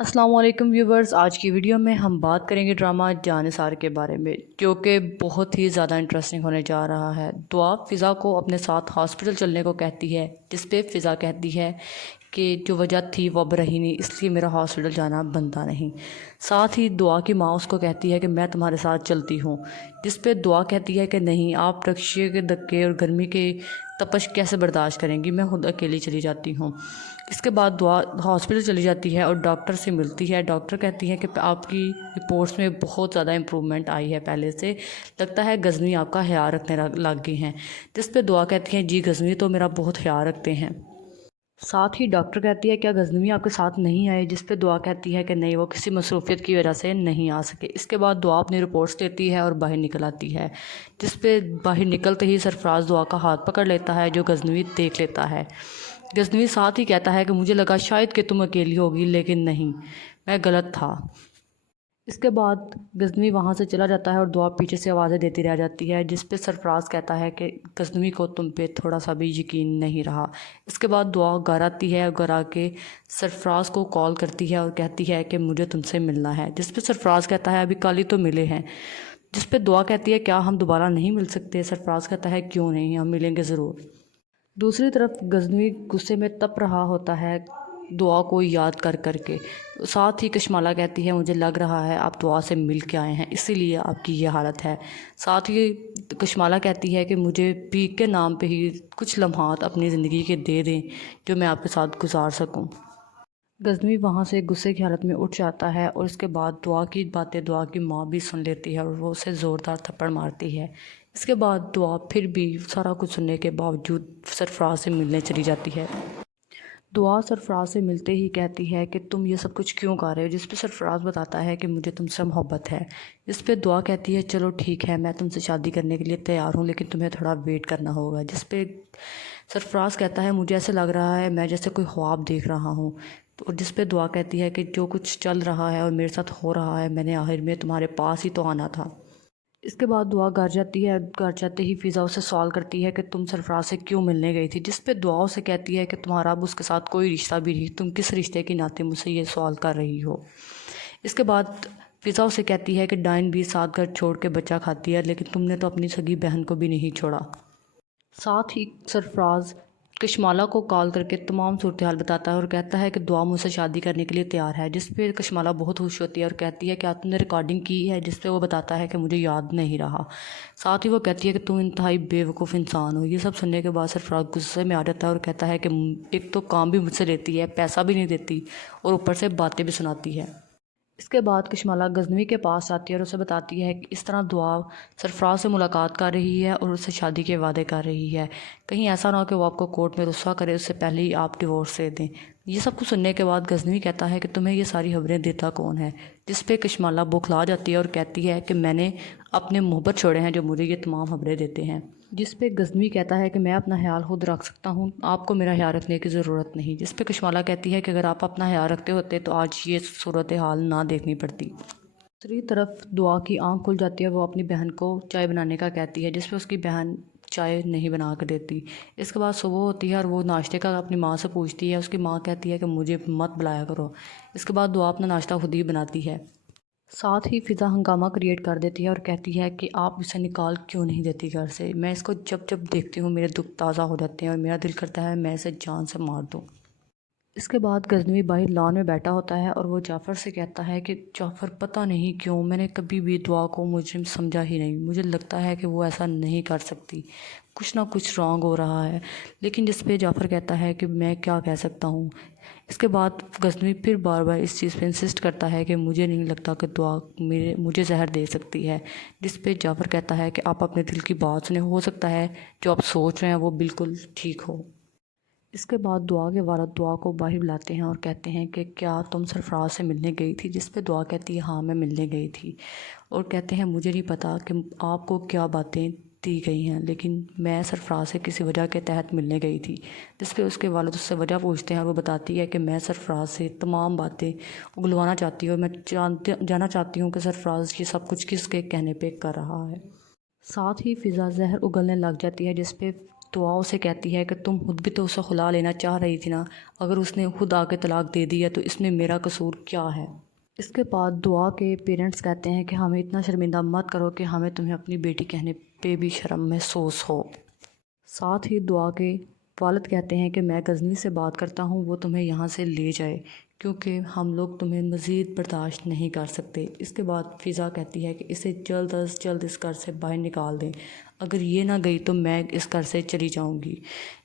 السلام علیکم ویورز، آج کی ویڈیو میں ہم بات کریں گے ڈرامہ جاں نثار کے بارے میں، جو کہ بہت ہی زیادہ انٹرسٹنگ ہونے جا رہا ہے۔ دعا فضا کو اپنے ساتھ ہاسپٹل چلنے کو کہتی ہے، جس پہ فضا کہتی ہے کہ جو وجہ تھی وہ اب رہی نہیں، اس لیے میرا ہاسپٹل جانا بنتا نہیں۔ ساتھ ہی دعا کی ماں اس کو کہتی ہے کہ میں تمہارے ساتھ چلتی ہوں، جس پہ دعا کہتی ہے کہ نہیں، آپ رکشے کے دھکے اور گرمی کے تپش کیسے برداشت کریں گی، میں خود اکیلی چلی جاتی ہوں۔ اس کے بعد دعا ہاسپٹل چلی جاتی ہے اور ڈاکٹر سے ملتی ہے۔ ڈاکٹر کہتی ہے کہ آپ کی رپورٹس میں بہت زیادہ امپرومنٹ آئی ہے پہلے سے، لگتا ہے غزنوی آپ کا خیال رکھنے لگ گئی ہیں، جس پہ دعا کہتی ہیں جی غزنوی تو میرا بہت خیال رکھتے ہیں۔ ساتھ ہی ڈاکٹر کہتی ہے کیا غزنوی آپ کے ساتھ نہیں آئے، جس پہ دعا کہتی ہے کہ نہیں، وہ کسی مصروفیت کی وجہ سے نہیں آ سکے۔ اس کے بعد دعا اپنی رپورٹس دیتی ہے اور باہر نکل آتی ہے، جس پہ باہر نکلتے ہی سرفراز دعا کا ہاتھ پکڑ لیتا ہے، جو غزنوی دیکھ لیتا ہے۔ غزنوی ساتھ ہی کہتا ہے کہ مجھے لگا شاید کہ تم اکیلی ہوگی، لیکن نہیں، میں غلط تھا۔ اس کے بعد غزنوی وہاں سے چلا جاتا ہے اور دعا پیچھے سے آوازیں دیتی رہ جاتی ہے، جس پہ سرفراز کہتا ہے کہ غزنوی کو تم پہ تھوڑا سا بھی یقین نہیں رہا۔ اس کے بعد دعا گھر آتی ہے اور گھر آ کے سرفراز کو کال کرتی ہے اور کہتی ہے کہ مجھے تم سے ملنا ہے، جس پہ سرفراز کہتا ہے ابھی کل ہی تو ملے ہیں، جس پہ دعا کہتی ہے کیا ہم دوبارہ نہیں مل سکتے۔ سرفراز کہتا ہے کیوں نہیں، ہم ملیں گے ضرور۔ دوسری طرف غزنوی غصے میں تپ رہا ہوتا ہے دعا کو یاد کر کر کے۔ ساتھ ہی کشمالہ کہتی ہے مجھے لگ رہا ہے آپ دعا سے مل کے آئے ہیں، اسی لیے آپ کی یہ حالت ہے۔ ساتھ ہی کشمالہ کہتی ہے کہ مجھے پی کے نام پہ ہی کچھ لمحات اپنی زندگی کے دے دیں جو میں آپ کے ساتھ گزار سکوں۔ غزنوی وہاں سے غصے کی حالت میں اٹھ جاتا ہے اور اس کے بعد دعا کی باتیں دعا کی ماں بھی سن لیتی ہے اور وہ اسے زوردار تھپڑ مارتی ہے۔ اس کے بعد دعا پھر بھی سارا کچھ سننے کے باوجود سرفراز سے ملنے چلی جاتی ہے۔ دعا سرفراز سے ملتے ہی کہتی ہے کہ تم یہ سب کچھ کیوں کر رہے ہو، جس پہ سرفراز بتاتا ہے کہ مجھے تم سے محبت ہے۔ جس پہ دعا کہتی ہے چلو ٹھیک ہے، میں تم سے شادی کرنے کے لیے تیار ہوں، لیکن تمہیں تھوڑا ویٹ کرنا ہوگا۔ جس پہ سرفراز کہتا ہے مجھے ایسے لگ رہا ہے میں جیسے کوئی خواب دیکھ رہا ہوں، اور جس پہ دعا کہتی ہے کہ جو کچھ چل رہا ہے اور میرے ساتھ ہو رہا ہے، میں نے آخر میں تمہارے پاس ہی تو آنا تھا۔ اس کے بعد دعا گھر جاتی ہے۔ گھر جاتے ہی فضا اسے سوال کرتی ہے کہ تم سرفراز سے کیوں ملنے گئی تھی، جس پہ دعا اسے کہتی ہے کہ تمہارا اب اس کے ساتھ کوئی رشتہ بھی نہیں، تم کس رشتے کے ناطے مجھ سے یہ سوال کر رہی ہو۔ اس کے بعد فضا اسے کہتی ہے کہ ڈائن بھی ساتھ گھر چھوڑ کے بچہ کھاتی ہے، لیکن تم نے تو اپنی سگی بہن کو بھی نہیں چھوڑا۔ ساتھ ہی سرفراز کشمالہ کو کال کر کے تمام صورتحال بتاتا ہے اور کہتا ہے کہ دعا مجھ سے شادی کرنے کے لیے تیار ہے، جس پہ کشمالہ بہت خوش ہوتی ہے اور کہتی ہے کہ تم نے ریکارڈنگ کی ہے، جس پہ وہ بتاتا ہے کہ مجھے یاد نہیں رہا۔ ساتھ ہی وہ کہتی ہے کہ تم انتہائی بے وقوف انسان ہو۔ یہ سب سننے کے بعد سرفراز غصے میں آ جاتا ہے اور کہتا ہے کہ ایک تو کام بھی مجھ سے لیتی ہے، پیسہ بھی نہیں دیتی، اور اوپر سے باتیں بھی سناتی ہے۔ اس کے بعد کشمالہ غزنوی کے پاس آتی ہے اور اسے بتاتی ہے کہ اس طرح دعا سرفراز سے ملاقات کر رہی ہے اور اس سے شادی کے وعدے کر رہی ہے، کہیں ایسا نہ ہو کہ وہ آپ کو کورٹ میں رسوا کرے، اس سے پہلے ہی آپ ڈیورس دے دیں۔ یہ سب کچھ سننے کے بعد غزنوی کہتا ہے کہ تمہیں یہ ساری خبریں دیتا کون ہے، جس پہ کشمالہ بوکھلا جاتی ہے اور کہتی ہے کہ میں نے اپنے محبت چھوڑے ہیں جو مجھے یہ تمام خبریں دیتے ہیں۔ جس پہ غزنوی کہتا ہے کہ میں اپنا خیال خود رکھ سکتا ہوں، آپ کو میرا خیال رکھنے کی ضرورت نہیں۔ جس پہ کشمالہ کہتی ہے کہ اگر آپ اپنا خیال رکھتے ہوتے تو آج یہ صورتحال نہ دیکھنی پڑتی۔ دوسری طرف دعا کی آنکھ کھل جاتی ہے، وہ اپنی بہن کو چائے بنانے کا کہتی ہے، جس پہ اس کی بہن چائے نہیں بنا کر دیتی۔ اس کے بعد صبح ہوتی ہے اور وہ ناشتے کا اپنی ماں سے پوچھتی ہے، اس کی ماں کہتی ہے کہ مجھے مت بلایا کرو۔ اس کے بعد دعا اپنا ناشتہ خود ہی بناتی ہے۔ ساتھ ہی فضا ہنگامہ کریٹ کر دیتی ہے اور کہتی ہے کہ آپ اسے نکال کیوں نہیں دیتی گھر سے، میں اس کو جب جب دیکھتی ہوں میرے دکھ تازہ ہو جاتے ہیں اور میرا دل کرتا ہے میں اسے جان سے مار دوں۔ اس کے بعد غزنوی باہر لان میں بیٹھا ہوتا ہے اور وہ جعفر سے کہتا ہے کہ جعفر پتہ نہیں کیوں میں نے کبھی بھی دعا کو مجرم سمجھا ہی نہیں، مجھے لگتا ہے کہ وہ ایسا نہیں کر سکتی، کچھ نہ کچھ رانگ ہو رہا ہے۔ لیکن جس پہ جعفر کہتا ہے کہ میں کیا کہہ سکتا ہوں۔ اس کے بعد غزنوی پھر بار بار اس چیز پہ انسسٹ کرتا ہے کہ مجھے نہیں لگتا کہ دعا مجھے زہر دے سکتی ہے، جس پہ جعفر کہتا ہے کہ آپ اپنے دل کی بات سنیں، ہو سکتا ہے جو آپ سوچ رہے ہیں وہ بالکل ٹھیک ہو۔ اس کے بعد دعا کے والد دعا کو باہر بلاتے ہیں اور کہتے ہیں کہ کیا تم سرفراز سے ملنے گئی تھی، جس پہ دعا کہتی ہے ہاں میں ملنے گئی تھی، اور کہتے ہیں مجھے نہیں پتا کہ آپ کو کیا باتیں دی گئی ہیں، لیکن میں سرفراز سے کسی وجہ کے تحت ملنے گئی تھی۔ جس پہ اس کے والد اس سے وجہ پوچھتے ہیں اور وہ بتاتی ہے کہ میں سرفراز سے تمام باتیں اگلوانا چاہتی ہوں اور میں جانا چاہتی ہوں کہ سرفراز یہ سب کچھ کس کے کہنے پہ کر رہا ہے۔ ساتھ ہی فضا زہر اگلنے لگ جاتی ہے، جس پہ دعا اسے کہتی ہے کہ تم خود بھی تو اسے خلا لینا چاہ رہی تھی نا، اگر اس نے خود آ کے طلاق دے دی ہے تو اس میں میرا قصور کیا ہے۔ اس کے بعد دعا کے پیرنٹس کہتے ہیں کہ ہمیں اتنا شرمندہ مت کرو کہ ہمیں تمہیں اپنی بیٹی کہنے پہ بھی شرم محسوس ہو۔ ساتھ ہی دعا کے والد کہتے ہیں کہ میں غزنی سے بات کرتا ہوں، وہ تمہیں یہاں سے لے جائے کیونکہ ہم لوگ تمہیں مزید برداشت نہیں کر سکتے۔ اس کے بعد فضا کہتی ہے کہ اسے جلد از جلد اس گھر سے باہر نکال دیں، اگر یہ نہ گئی تو میں اس گھر سے چلی جاؤں گی۔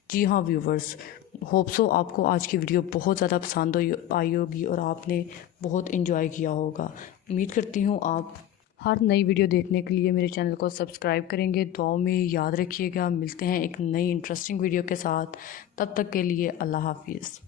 جی ہاں ویورز، ہوپ سو آپ کو آج کی ویڈیو بہت زیادہ پسند آئی ہوگی اور آپ نے بہت انجوائے کیا ہوگا۔ امید کرتی ہوں آپ ہر نئی ویڈیو دیکھنے کے لیے میرے چینل کو سبسکرائب کریں گے۔ دعاؤں میں یاد رکھیے گا، ملتے ہیں ایک نئی انٹرسٹنگ ویڈیو کے ساتھ، تب تک کے لیے اللہ حافظ۔